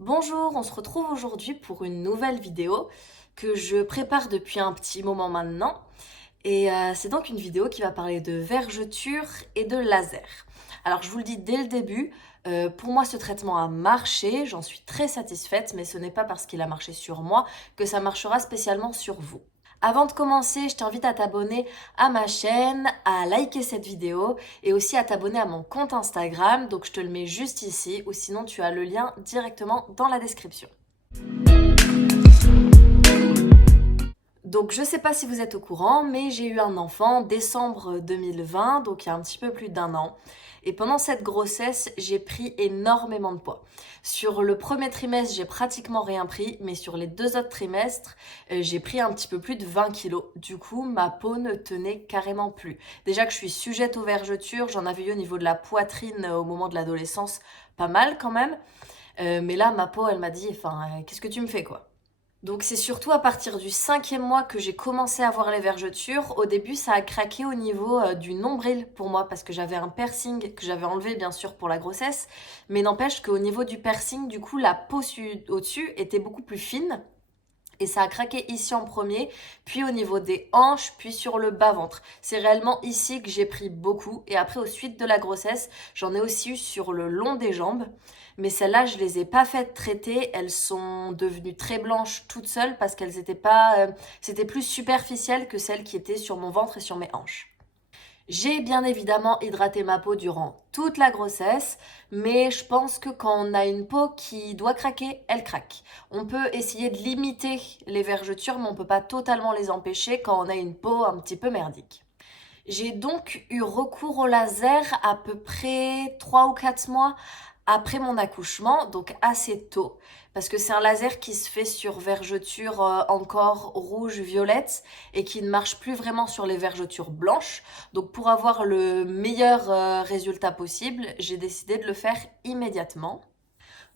Bonjour, on se retrouve aujourd'hui pour une nouvelle vidéo que je prépare depuis un petit moment maintenant. C'est donc une vidéo qui va parler de vergeture et de laser. Alors je vous le dis dès le début, pour moi ce traitement a marché, j'en suis très satisfaite, mais ce n'est pas parce qu'il a marché sur moi que ça marchera spécialement sur vous. Avant de commencer, je t'invite à t'abonner à ma chaîne, à liker cette vidéo et aussi à t'abonner à mon compte Instagram. Donc je te le mets juste ici ou sinon tu as le lien directement dans la description. Donc je sais pas si vous êtes au courant, mais j'ai eu un enfant en décembre 2020, donc il y a un petit peu plus d'un an. Et pendant cette grossesse, j'ai pris énormément de poids. Sur le premier trimestre, j'ai pratiquement rien pris, mais sur les 2 autres trimestres, j'ai pris un petit peu plus de 20 kilos. Du coup, ma peau ne tenait carrément plus. Déjà que je suis sujette aux vergetures, j'en avais eu au niveau de la poitrine au moment de l'adolescence, pas mal quand même. Mais là, ma peau, elle m'a dit, enfin, qu'est-ce que tu me fais quoi? Donc c'est surtout à partir du 5e mois que j'ai commencé à voir les vergetures. Au début, ça a craqué au niveau du nombril pour moi parce que j'avais un piercing que j'avais enlevé bien sûr pour la grossesse. Mais n'empêche qu'au niveau du piercing, du coup, la peau au-dessus était beaucoup plus fine. Et ça a craqué ici en premier, puis au niveau des hanches, puis sur le bas-ventre. C'est réellement ici que j'ai pris beaucoup. Et après, au suite de la grossesse, j'en ai aussi eu sur le long des jambes. Mais celles-là, je les ai pas faites traiter. Elles sont devenues très blanches toutes seules parce qu'elles étaient pas, c'était plus superficiel que celles qui étaient sur mon ventre et sur mes hanches. J'ai bien évidemment hydraté ma peau durant toute la grossesse, mais je pense que quand on a une peau qui doit craquer, elle craque. On peut essayer de limiter les vergetures, mais on peut pas totalement les empêcher quand on a une peau un petit peu merdique. J'ai donc eu recours au laser à peu près 3 ou 4 mois après mon accouchement, donc assez tôt, parce que c'est un laser qui se fait sur vergetures encore rouge, violette, et qui ne marche plus vraiment sur les vergetures blanches. Donc pour avoir le meilleur résultat possible, j'ai décidé de le faire immédiatement.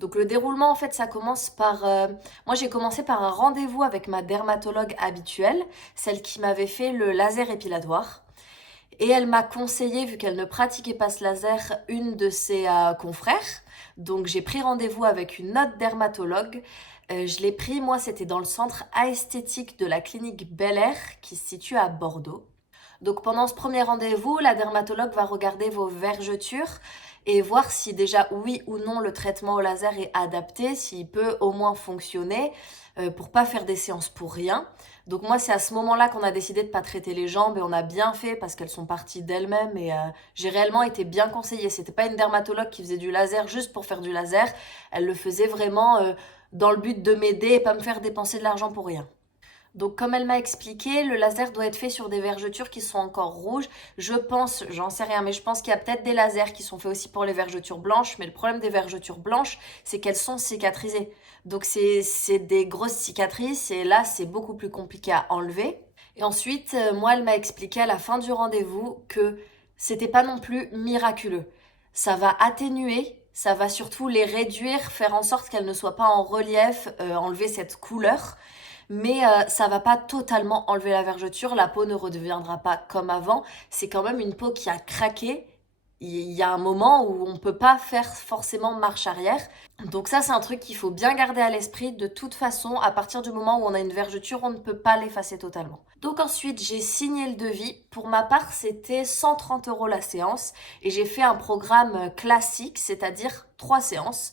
Donc le déroulement, en fait, ça commence par... moi, j'ai commencé par un rendez-vous avec ma dermatologue habituelle, celle qui m'avait fait le laser épilatoire. Et elle m'a conseillé, vu qu'elle ne pratiquait pas ce laser, une de ses confrères. Donc j'ai pris rendez-vous avec une autre dermatologue. Je l'ai pris, moi c'était dans le centre esthétique de la clinique Bel Air qui se situe à Bordeaux. Donc pendant ce premier rendez-vous, la dermatologue va regarder vos vergetures et voir si déjà oui ou non le traitement au laser est adapté, s'il peut au moins fonctionner pour pas faire des séances pour rien. Donc moi c'est à ce moment-là qu'on a décidé de pas traiter les jambes et on a bien fait parce qu'elles sont parties d'elles-mêmes et j'ai réellement été bien conseillée. C'était pas une dermatologue qui faisait du laser juste pour faire du laser, elle le faisait vraiment dans le but de m'aider et pas me faire dépenser de l'argent pour rien. Donc comme elle m'a expliqué, le laser doit être fait sur des vergetures qui sont encore rouges. Je pense, j'en sais rien, mais je pense qu'il y a peut-être des lasers qui sont faits aussi pour les vergetures blanches. Mais le problème des vergetures blanches, c'est qu'elles sont cicatrisées. Donc c'est des grosses cicatrices et là, c'est beaucoup plus compliqué à enlever. Et ensuite, moi, elle m'a expliqué à la fin du rendez-vous que c'était pas non plus miraculeux. Ça va atténuer, ça va surtout les réduire, faire en sorte qu'elles ne soient pas en relief, enlever cette couleur. Mais ça va pas totalement enlever la vergeture, la peau ne redeviendra pas comme avant. C'est quand même une peau qui a craqué. Il y a un moment où on peut pas faire forcément marche arrière. Donc ça, c'est un truc qu'il faut bien garder à l'esprit. De toute façon, à partir du moment où on a une vergeture, on ne peut pas l'effacer totalement. Donc ensuite, j'ai signé le devis. Pour ma part, c'était 130 € la séance. Et j'ai fait un programme classique, c'est-à-dire 3 séances.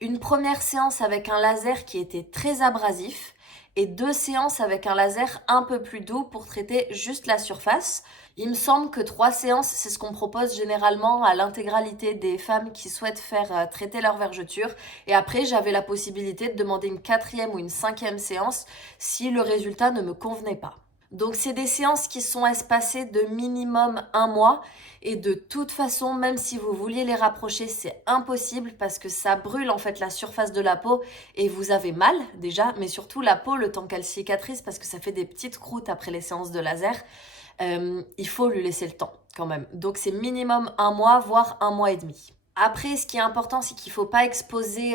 Une première séance avec un laser qui était très abrasif et 2 séances avec un laser un peu plus doux pour traiter juste la surface. Il me semble que 3 séances, c'est ce qu'on propose généralement à l'intégralité des femmes qui souhaitent faire traiter leur vergeture. Et après, j'avais la possibilité de demander une 4e ou une 5e séance si le résultat ne me convenait pas. Donc c'est des séances qui sont espacées de minimum un mois et de toute façon, même si vous vouliez les rapprocher, c'est impossible parce que ça brûle en fait la surface de la peau et vous avez mal déjà, mais surtout la peau le temps qu'elle cicatrise parce que ça fait des petites croûtes après les séances de laser. Il faut lui laisser le temps quand même. Donc c'est minimum un mois, voire un mois et demi. Après, ce qui est important, c'est qu'il ne faut pas exposer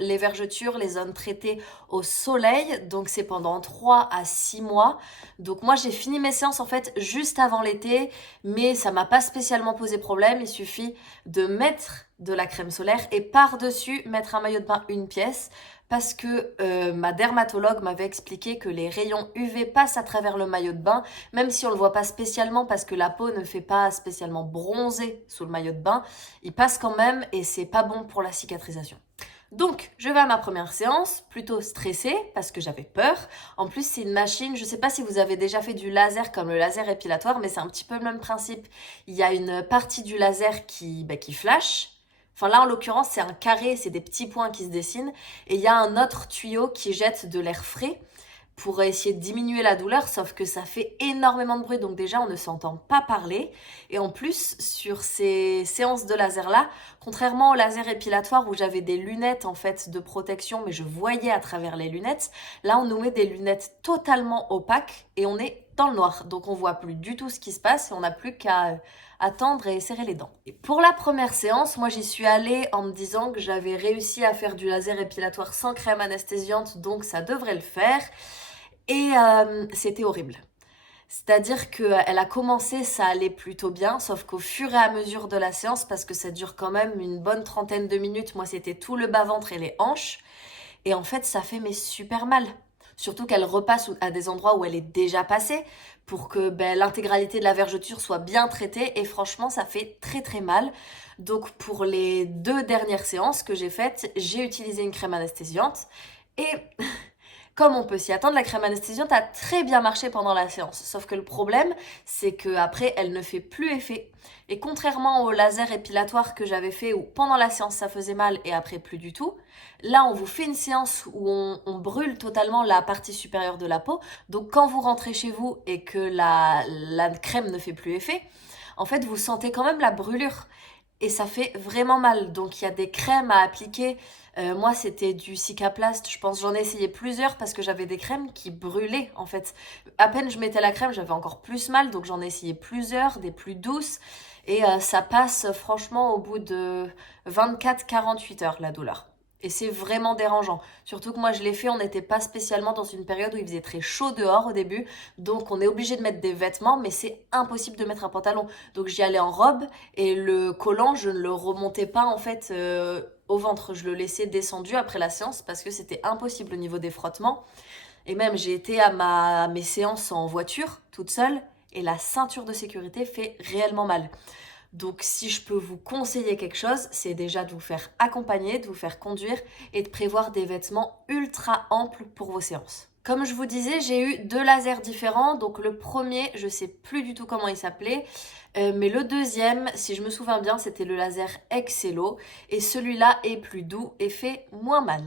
les vergetures, les zones traitées au soleil. Donc, c'est pendant 3 à 6 mois. Donc, moi, j'ai fini mes séances en fait juste avant l'été. Mais ça m'a pas spécialement posé problème. Il suffit de mettre de la crème solaire et par-dessus mettre un maillot de bain une pièce parce que ma dermatologue m'avait expliqué que les rayons UV passent à travers le maillot de bain, même si on le voit pas spécialement parce que la peau ne fait pas spécialement bronzer sous le maillot de bain, il passe quand même et c'est pas bon pour la cicatrisation. Donc, je vais à ma première séance, plutôt stressée parce que j'avais peur. En plus, c'est une machine, je ne sais pas si vous avez déjà fait du laser comme le laser épilatoire, mais c'est un petit peu le même principe. Il y a une partie du laser qui flash. Enfin là, en l'occurrence, c'est un carré, c'est des petits points qui se dessinent. Et il y a un autre tuyau qui jette de l'air frais pour essayer de diminuer la douleur, sauf que ça fait énormément de bruit, donc déjà on ne s'entend pas parler. Et en plus, sur ces séances de laser-là, contrairement au laser épilatoire où j'avais des lunettes en fait de protection, mais je voyais à travers les lunettes, là on nous met des lunettes totalement opaques et on est dans le noir. Donc on voit plus du tout ce qui se passe et on n'a plus qu'à attendre et serrer les dents. Et pour la première séance, moi j'y suis allée en me disant que j'avais réussi à faire du laser épilatoire sans crème anesthésiante, donc ça devrait le faire. Et c'était horrible. C'est-à-dire qu'elle a commencé, ça allait plutôt bien, sauf qu'au fur et à mesure de la séance, parce que ça dure quand même une bonne trentaine de minutes, moi c'était tout le bas-ventre et les hanches, et en fait ça fait mais super mal. Surtout qu'elle repasse à des endroits où elle est déjà passée pour que l'intégralité de la vergeture soit bien traitée et franchement ça fait très très mal. Donc pour les 2 dernières séances que j'ai faites, j'ai utilisé une crème anesthésiante et comme on peut s'y attendre, la crème anesthésiante a très bien marché pendant la séance. Sauf que le problème, c'est qu'après, elle ne fait plus effet. Et contrairement au laser épilatoire que j'avais fait où pendant la séance ça faisait mal et après plus du tout, là on vous fait une séance où on brûle totalement la partie supérieure de la peau. Donc quand vous rentrez chez vous et que la crème ne fait plus effet, en fait vous sentez quand même la brûlure. Et ça fait vraiment mal. Donc il y a des crèmes à appliquer. Moi c'était du Cicaplast, je pense j'en ai essayé plusieurs parce que j'avais des crèmes qui brûlaient en fait. À peine je mettais la crème, j'avais encore plus mal, donc j'en ai essayé plusieurs, des plus douces. Et ça passe franchement au bout de 24-48 heures la douleur. Et c'est vraiment dérangeant. Surtout que moi je l'ai fait, on n'était pas spécialement dans une période où il faisait très chaud dehors au début. Donc on est obligé de mettre des vêtements, mais c'est impossible de mettre un pantalon. Donc j'y allais en robe et le collant, je ne le remontais pas en fait au ventre. Je le laissais descendu après la séance parce que c'était impossible au niveau des frottements. Et même j'ai été à mes séances en voiture toute seule et la ceinture de sécurité fait réellement mal. Donc si je peux vous conseiller quelque chose, c'est déjà de vous faire accompagner, de vous faire conduire et de prévoir des vêtements ultra amples pour vos séances. Comme je vous disais, j'ai eu 2 lasers différents. Donc le premier, je sais plus du tout comment il s'appelait. Mais le deuxième, si je me souviens bien, c'était le laser Excello. Et celui-là est plus doux et fait moins mal.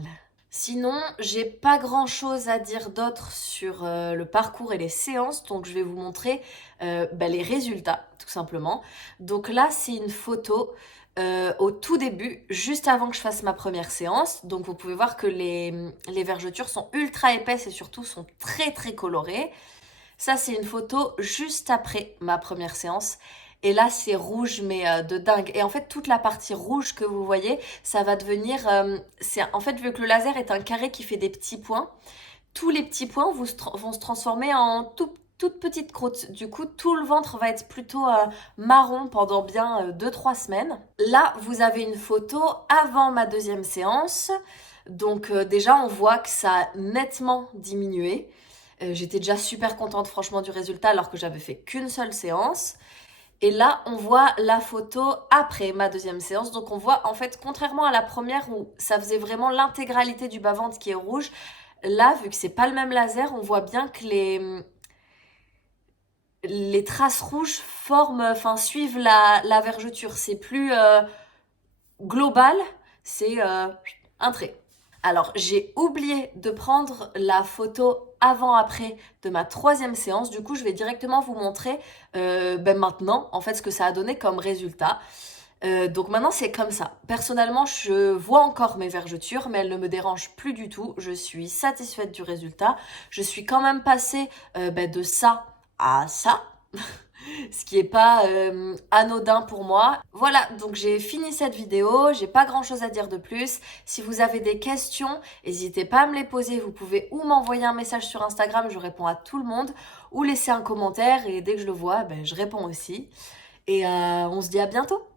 Sinon, j'ai pas grand chose à dire d'autre sur le parcours et les séances, donc je vais vous montrer les résultats, tout simplement. Donc là, c'est une photo au tout début, juste avant que je fasse ma première séance. Donc vous pouvez voir que les vergetures sont ultra épaisses et surtout sont très très colorées. Ça, c'est une photo juste après ma première séance. Et là, c'est rouge, mais de dingue. Et en fait, toute la partie rouge que vous voyez, ça va devenir... en fait, vu que le laser est un carré qui fait des petits points, tous les petits points vont se transformer en toute petite croûte. Du coup, tout le ventre va être plutôt marron pendant bien 2-3 semaines. Là, vous avez une photo avant ma deuxième séance. Donc déjà, on voit que ça a nettement diminué. J'étais déjà super contente franchement du résultat alors que j'avais fait qu'une seule séance. Et là, on voit la photo après ma deuxième séance. Donc on voit en fait, contrairement à la première où ça faisait vraiment l'intégralité du bas-ventre qui est rouge, là, vu que c'est pas le même laser, on voit bien que les traces rouges suivent la vergeture. C'est plus global, c'est un trait. Alors, j'ai oublié de prendre la photo avant-après de ma troisième séance. Du coup, je vais directement vous montrer maintenant, en fait, ce que ça a donné comme résultat. Donc maintenant, c'est comme ça. Personnellement, je vois encore mes vergetures, mais elles ne me dérangent plus du tout. Je suis satisfaite du résultat. Je suis quand même passée de ça à ça. Ce qui est pas anodin pour moi. Voilà, donc j'ai fini cette vidéo, j'ai pas grand chose à dire de plus. Si vous avez des questions, n'hésitez pas à me les poser. Vous pouvez ou m'envoyer un message sur Instagram, je réponds à tout le monde, ou laisser un commentaire et dès que je le vois, je réponds aussi. Et on se dit à bientôt.